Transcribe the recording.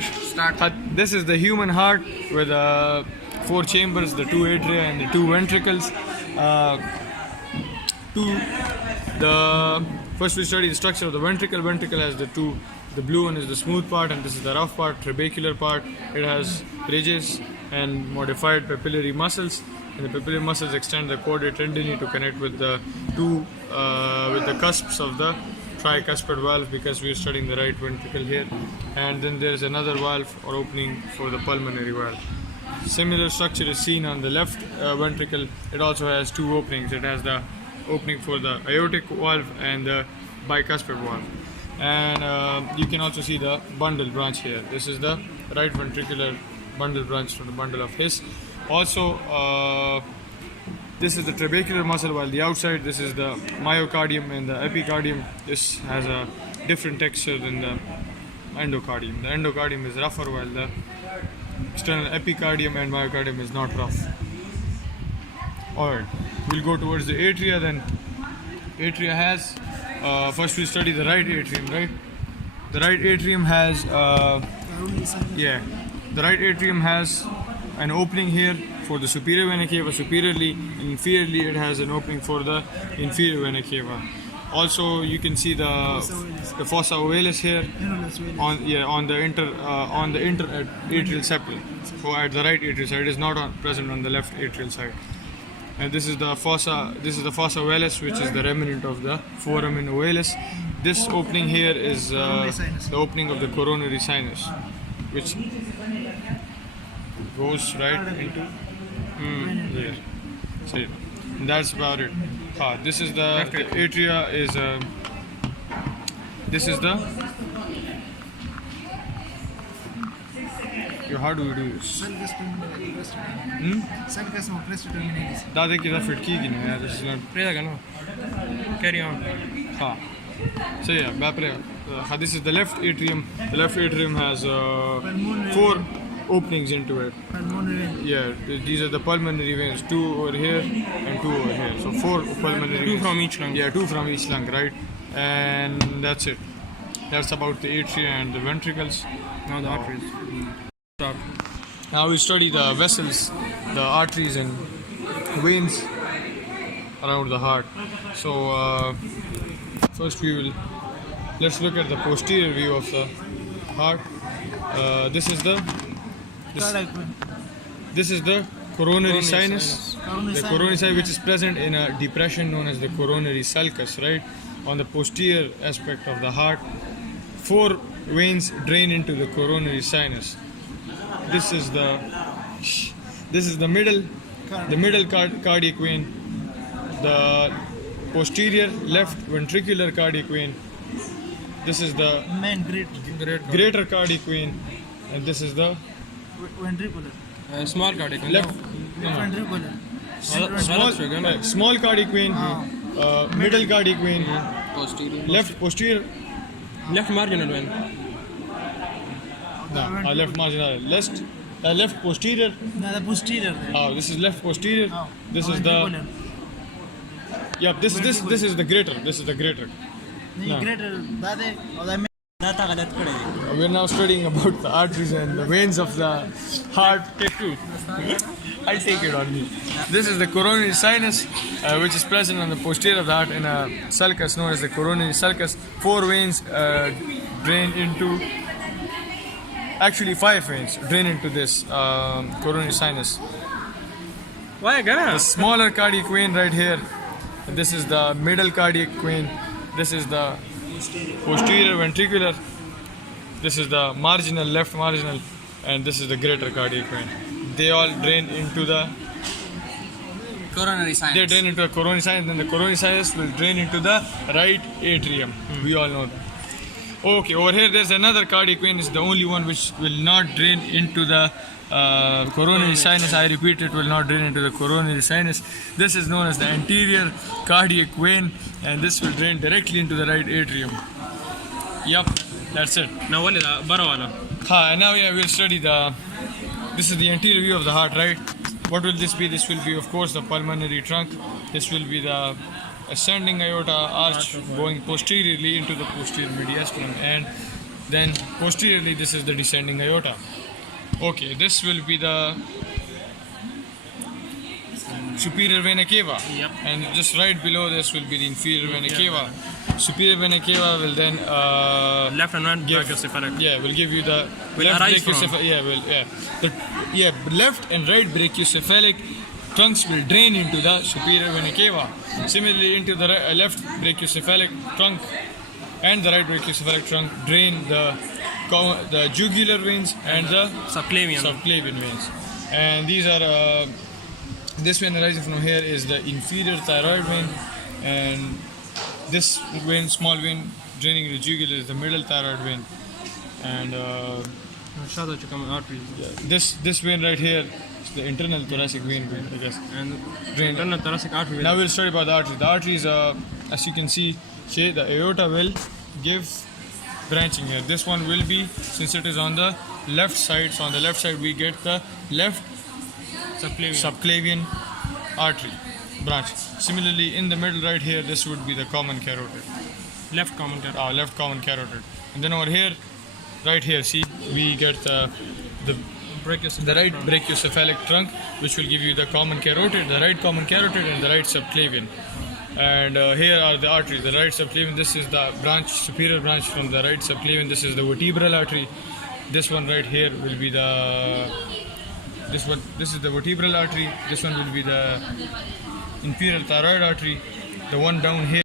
Start. This is the human heart with 4 chambers, the 2 atria and the 2 ventricles. First we study the structure of the ventricle. Ventricle has the blue one is the smooth part and this is the rough part, trabecular part. It has ridges and modified papillary muscles. And the papillary muscles extend the chordae tendineae to connect with the with the cusps of the tricuspid valve, because we are studying the right ventricle here. And then there is another valve or opening for the pulmonary valve. Similar structure is seen on the left ventricle. It also has 2 openings. It has the opening for the aortic valve and the bicuspid valve. And you can also see the bundle branch here. This is the right ventricular bundle branch from the bundle of His. Also, this is the trabecular muscle, while the outside this is the myocardium and the epicardium. This has a different texture than the endocardium. The endocardium is rougher, while the external epicardium and myocardium is not rough. Alright, we'll go towards the atria then. Atria has, first we study the right atrium, right? The right atrium has, the right atrium has an opening here for the superior vena cava superiorly, and inferiorly it has an opening for the inferior vena cava. Also, you can see the fossa ovalis here on the inter atrial septal. So at the right atrial side, it is not present on the left atrial side. And this is the fossa ovalis, which is the remnant of the foramen ovalis. This opening here is the opening of the coronary sinus, which goes right into here. So that's about it. This is the atria is this is the how do we do this? This is not carry on. So yeah, this is the left atrium. The left atrium has 4 openings into it. Yeah, these are the pulmonary veins, 2 over here and 2 over here. So 4 pulmonary veins. 2 from each lung. Yeah, 2 from each lung, right? And that's it. That's about the atria and the ventricles. Now the arteries. Start. Now we study the vessels, the arteries and veins around the heart. So first let's look at the posterior view of the heart. This is the coronary sinus. The coronary sinus, which is present in a depression known as the coronary sulcus, right? On the posterior aspect of the heart, 4 veins drain into the coronary sinus. This is the middle cardiac vein, the posterior left ventricular cardiac vein. This is the main greater cardiac vein, and this is the ventricular. Small cardiac vein. left Ventricular. small cardiac vein, middle cardiac vein, Posterior. left posterior. Left marginal vein. No, left marginal. Left posterior. No, the posterior. This is left posterior. This is the. Ventricular. Yep. This is the greater. This is the greater. No. Greater. We're now studying about the arteries and the veins of the heart. Take 2. I'll take it on me. This is the coronary sinus, which is present on the posterior of the heart in a sulcus known as the coronary sulcus. 4 veins drain into. Actually, 5 veins drain into this coronary sinus. Why The smaller cardiac vein right here. And this is the middle cardiac vein. This is the posterior ventricular. This is the marginal, left marginal, and this is the greater cardiac vein. They all drain into the coronary sinus. They drain into the coronary sinus, then the coronary sinus will drain into the right atrium. We all know that. Okay, over here there's another cardiac vein. It's the only one which will not drain into the coronary sinus. I repeat, it will not drain into the coronary sinus. This is known as the anterior cardiac vein, and this will drain directly into the right atrium. Yup, that's it. Now what is that? Barawala. Now we'll study this is the anterior view of the heart, right? What will this be? This will be, of course, the pulmonary trunk. This will be the ascending aorta arch going posteriorly into the posterior mediastinum, and Then posteriorly, this is the descending aorta. Okay, this will be the superior vena cava. Yep. And just right below this will be the inferior vena cava. Superior vena cava will then Left and right give- brachiocephalic. yeah, will give you the Will left arise from. left and right brachiocephalic trunks will drain into the superior vena cava. Similarly, into the left brachiocephalic trunk and the right brachiocephalic trunk drain the jugular veins and the Subclavian. subclavian veins. And these are this vein arising from here is the inferior thyroid vein, and this vein, small vein draining the jugular, is the middle thyroid vein. And Shout out to come arteries. this vein right here is the internal thoracic vein, I guess. And Drain. internal thoracic artery. Now we'll study about the arteries. The arteries, as you can see, the aorta will give branching here. This one will be, since it is on the left side, so on the left side we get the left Subclavian. subclavian artery branch. Similarly, in the middle right here, this would be the common carotid. Left common carotid. Left common carotid. And then over here, right here, see, we get the right brachiocephalic trunk, which will give you the common carotid, the right common carotid, and the right subclavian. And here are the arteries. The right subclavian, this is the branch, superior branch from the right subclavian. This is the vertebral artery. This one right here will be this is the vertebral artery. This one will be the inferior thyroid artery. The one down here